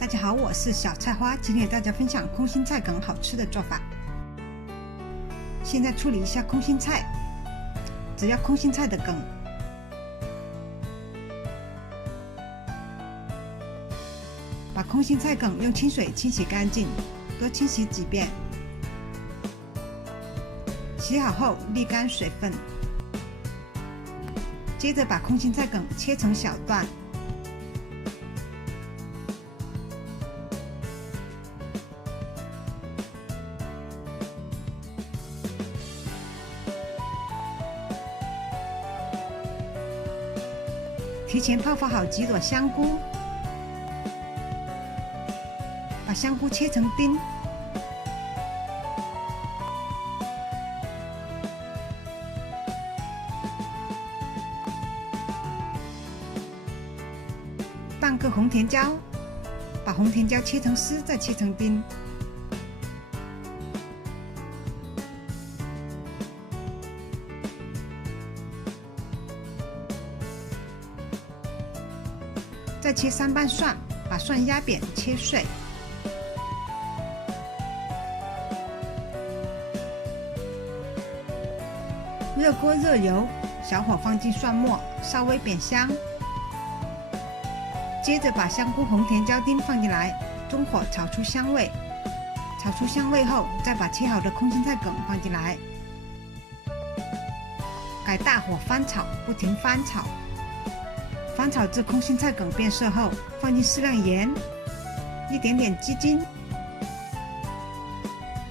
大家好，我是小菜花，今天给大家分享空心菜梗好吃的做法。现在处理一下空心菜，只要空心菜的梗，把空心菜梗用清水清洗干净，多清洗几遍。洗好后沥干水分，接着把空心菜梗切成小段。提前泡发好几朵香菇，把香菇切成丁，半个红甜椒，把红甜椒切成丝，再切成丁。再切3瓣蒜，把蒜压扁切碎。热锅热油，小火放进蒜末，稍微煸香。接着把香菇、红甜椒丁放进来，中火炒出香味。炒出香味后，再把切好的空心菜梗放进来，改大火翻炒，不停翻炒。翻炒至空心菜梗变色后，放进适量盐，一点点鸡精，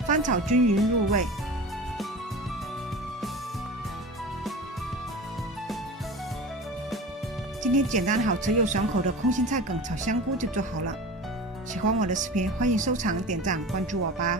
翻炒均匀入味。今天简单好吃又爽口的空心菜梗炒香菇就做好了。喜欢我的视频，欢迎收藏、点赞、关注我吧。